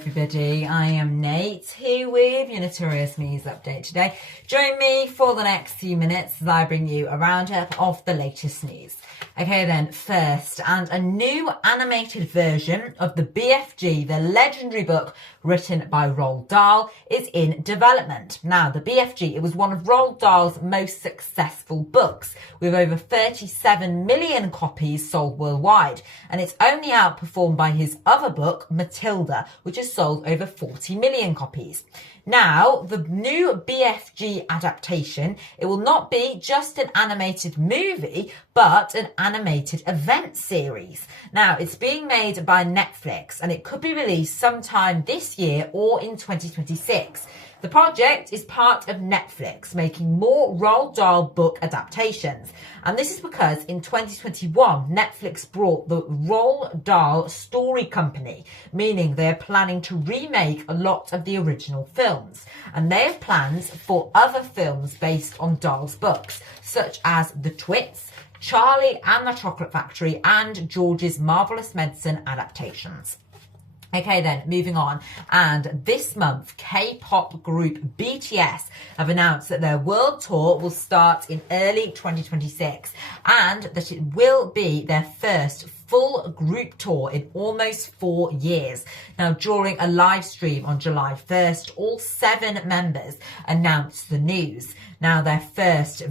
everybody, I am Nate here with your Notorious News Update today. Join me for the next few minutes as I bring you a roundup of the latest news. Okay then, first, and a new animated version of the BFG, the legendary book written by Roald Dahl, is in development. Now, the BFG, it was one of Roald Dahl's most successful books, with over 37 million copies sold worldwide, and it's only outperformed by his other book, Matilda, which has sold over 40 million copies. Now, the new BFG adaptation, it will not be just an animated movie, but an animated event series. Now, it's being made by Netflix, and it could be released sometime this year or in 2026. The project is part of Netflix making more Roald Dahl book adaptations. And this is because in 2021, Netflix brought the Roald Dahl Story Company, meaning they're planning to remake a lot of the original films. And they have plans for other films based on Dahl's books, such as The Twits, Charlie and the Chocolate Factory, and George's Marvelous Medicine adaptations. Okay then, moving on, and this month K-pop group BTS have announced that their world tour will start in early 2026 and that it will be their first full group tour in almost 4 years. Now, during a live stream on July 1st, all 7 members announced the news. Now, their first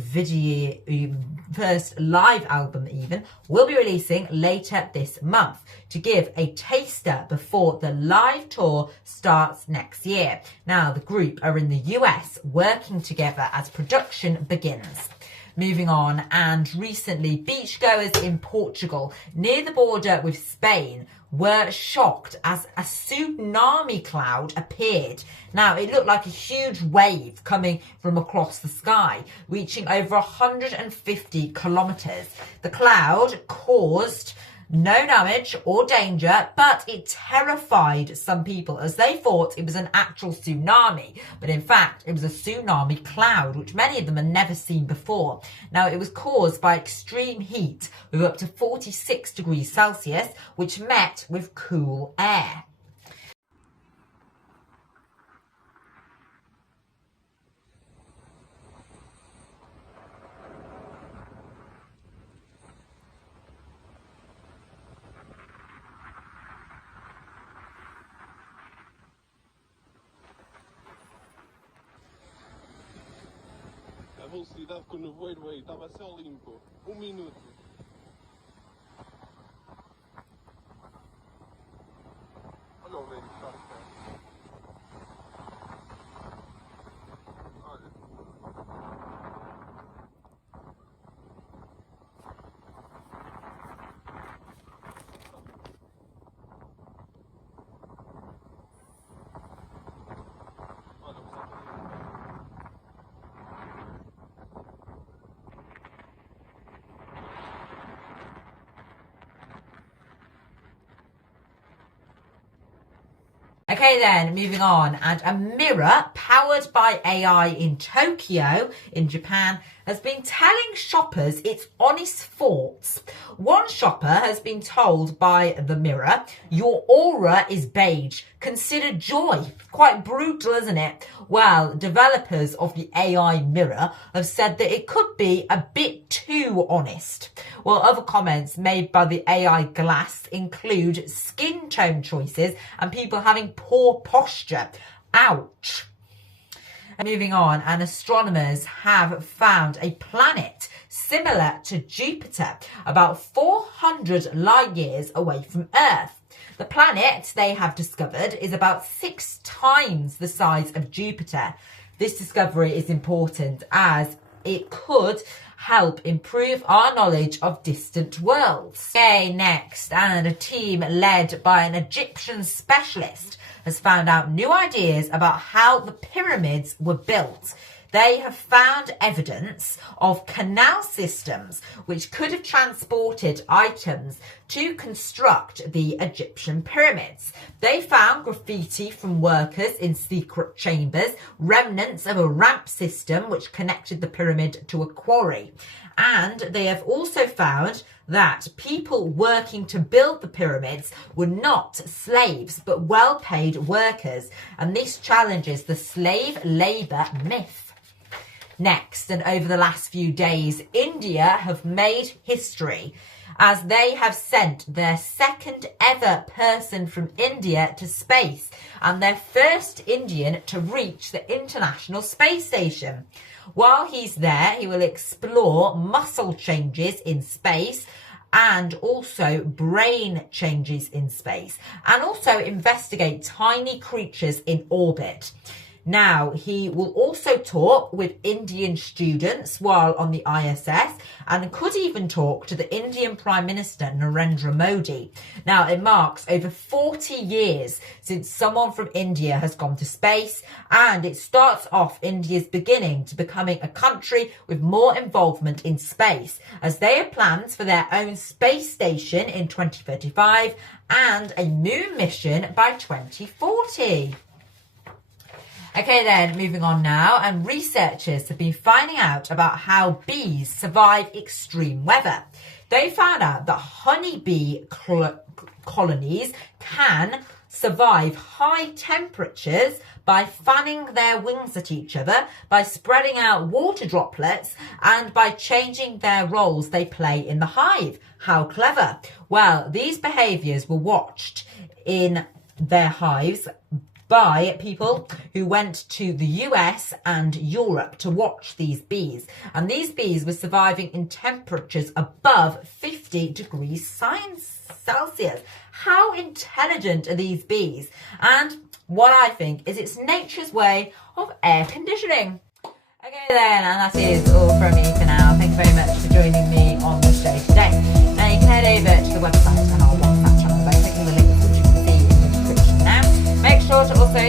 live album even will be releasing later this month to give a taster before the live tour starts next year. Now, the group are in the US working together as production begins. Moving on, and recently beachgoers in Portugal near the border with Spain were shocked as a tsunami cloud appeared. Now, it looked like a huge wave coming from across the sky, reaching over 150 kilometres. The cloud caused no damage or danger, but it terrified some people as they thought it was an actual tsunami. But in fact, it was a tsunami cloud, which many of them had never seen before. Now, it was caused by extreme heat with up to 46 degrees Celsius, which met with cool air. A velocidade que o nevoeiro veio, estava céu limpo. 1 minuto. Olha o velho, está a olha. Okay then, moving on, and a mirror powered by AI in Tokyo, in Japan, has been telling shoppers its honest thoughts. One shopper has been told by the mirror, "Your aura is beige. Consider joy." Quite brutal, isn't it? Well, developers of the AI mirror have said that it could be a bit too honest. Well, other comments made by the AI glass include skin tone choices and people having poor posture. Ouch. Moving on, and astronomers have found a planet similar to Jupiter, about 400 light years away from Earth. The planet they have discovered is about 6 times the size of Jupiter. This discovery is important as it could help improve our knowledge of distant worlds. Okay, next, and a team led by an Egyptian specialist has found out new ideas about how the pyramids were built. They have found evidence of canal systems which could have transported items to construct the Egyptian pyramids. They found graffiti from workers in secret chambers, remnants of a ramp system which connected the pyramid to a quarry. And they have also found that people working to build the pyramids were not slaves, but well-paid workers. And this challenges the slave labour myth. Next, and over the last few days, India have made history as they have sent their second ever person from India to space and their first Indian to reach the International Space Station. While he's there, he will explore muscle changes in space and also brain changes in space, and also investigate tiny creatures in orbit. Now, he will also talk with Indian students while on the ISS and could even talk to the Indian Prime Minister Narendra Modi. Now, it marks over 40 years since someone from India has gone to space, and it starts off India's beginning to becoming a country with more involvement in space, as they have plans for their own space station in 2035 and a moon mission by 2040. Okay then, moving on now, and researchers have been finding out about how bees survive extreme weather. They found out that honeybee colonies can survive high temperatures by fanning their wings at each other, by spreading out water droplets, and by changing their roles they play in the hive. How clever. Well, these behaviours were watched in their hives by people who went to the US and Europe to watch these bees. And these bees were surviving in temperatures above 50 degrees Celsius. How intelligent are these bees? And what I think is it's nature's way of air conditioning. Okay then, and that is all from me for now. Thank you very much for joining me on the show today. Now you can head over to the website and our WhatsApp channel by clicking the link which you can see in the description now. Make sure to also